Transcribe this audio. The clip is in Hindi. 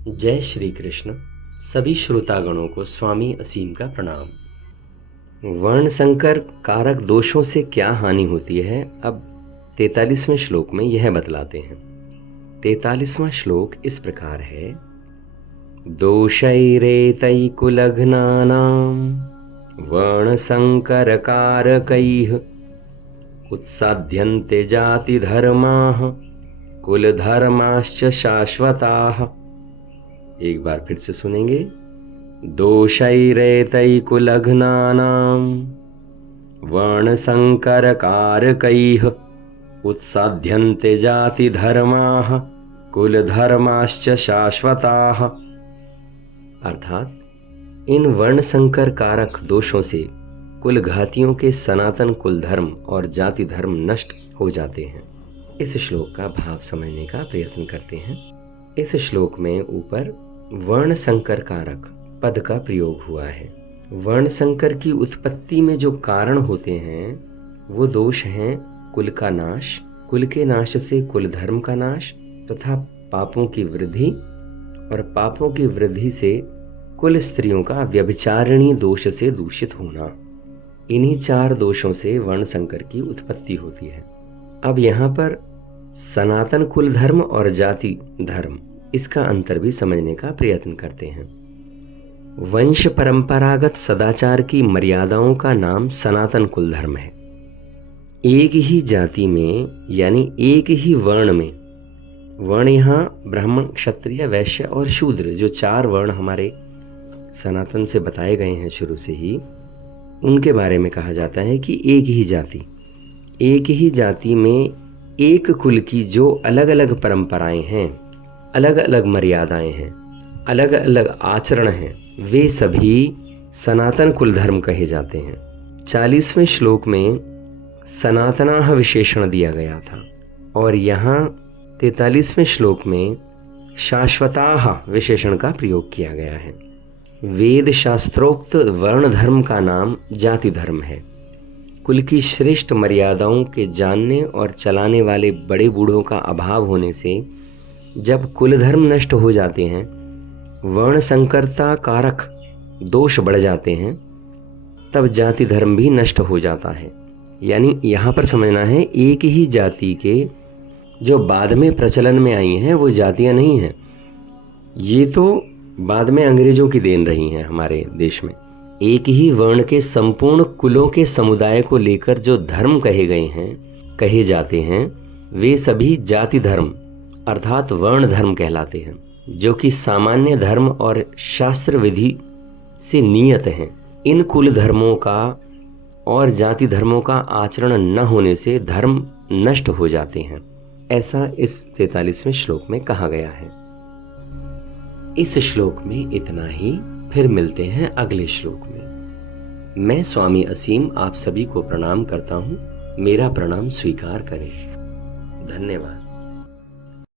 जय श्री कृष्ण। सभी श्रोतागणों को स्वामी असीम का प्रणाम। वर्ण संकर कारक दोषों से क्या हानि होती है, अब 43वें श्लोक में यह बतलाते हैं। 43वां श्लोक इस प्रकार है। दोषैरेतैकुलघ्नानां वर्ण संकर कारकैः उत्साद्यन्ते जाति धर्माः कुल धर्माश्च शाश्वताः। एक बार फिर से सुनेंगे। दोषैरेतैकुलघ्नानां वर्ण संकर कारकैः उत्साद्यन्ते जाति धर्माः कुल धर्माश्च शाश्वताः। अर्थात इन वर्ण संकर कारक दोषों से कुल घातियों के सनातन कुल धर्म और जाति धर्म नष्ट हो जाते हैं। इस श्लोक का भाव समझने का प्रयत्न करते हैं। इस श्लोक में ऊपर वर्ण संकर कारक पद का प्रयोग हुआ है। वर्ण संकर की उत्पत्ति में जो कारण होते हैं वो दोष हैं कुल का नाश, कुल के नाश से कुल धर्म का नाश तथा पापों की वृद्धि, और पापों की वृद्धि से कुल स्त्रियों का व्यभिचारिणी दोष से दूषित होना। इन्हीं चार दोषों से वर्ण संकर की उत्पत्ति होती है। अब यहाँ पर सनातन कुल धर्म और जाति धर्म, इसका अंतर भी समझने का प्रयत्न करते हैं। वंश परंपरागत सदाचार की मर्यादाओं का नाम सनातन कुल धर्म है। एक ही जाति में यानी एक ही वर्ण में, वर्ण यहाँ ब्राह्मण, क्षत्रिय, वैश्य और शूद्र, जो चार वर्ण हमारे सनातन से बताए गए हैं शुरू से ही, उनके बारे में कहा जाता है कि एक ही जाति में एक कुल की जो अलग अलग परंपराएं हैं, अलग अलग मर्यादाएं हैं, अलग अलग आचरण हैं, वे सभी सनातन कुल धर्म कहे जाते हैं। 40वें श्लोक में सनातनाः विशेषण दिया गया था और यहाँ 43वें श्लोक में शाश्वताः विशेषण का प्रयोग किया गया है। वेद शास्त्रोक्त वर्ण धर्म का नाम जाति धर्म है। कुल की श्रेष्ठ मर्यादाओं के जानने और चलाने वाले बड़े बूढ़ों का अभाव होने से जब कुल धर्म नष्ट हो जाते हैं, वर्ण संकरता कारक दोष बढ़ जाते हैं, तब जाति धर्म भी नष्ट हो जाता है। यानी यहाँ पर समझना है, एक ही जाति के जो बाद में प्रचलन में आई हैं वो जातियाँ नहीं हैं, ये तो बाद में अंग्रेजों की देन रही हैं हमारे देश में। एक ही वर्ण के संपूर्ण कुलों के समुदाय को लेकर जो धर्म कहे जाते हैं, वे सभी जाति धर्म अर्थात वर्ण धर्म कहलाते हैं, जो कि सामान्य धर्म और शास्त्र विधि से नियत हैं। इन कुल धर्मों का और जाति धर्मों का आचरण न होने से धर्म नष्ट हो जाते हैं, ऐसा इस 43वें श्लोक में कहा गया है। इस श्लोक में इतना ही, फिर मिलते हैं अगले श्लोक में। मैं स्वामी असीम आप सभी को प्रणाम करता हूँ। मेरा प्रणाम स्वीकार करें। धन्यवाद।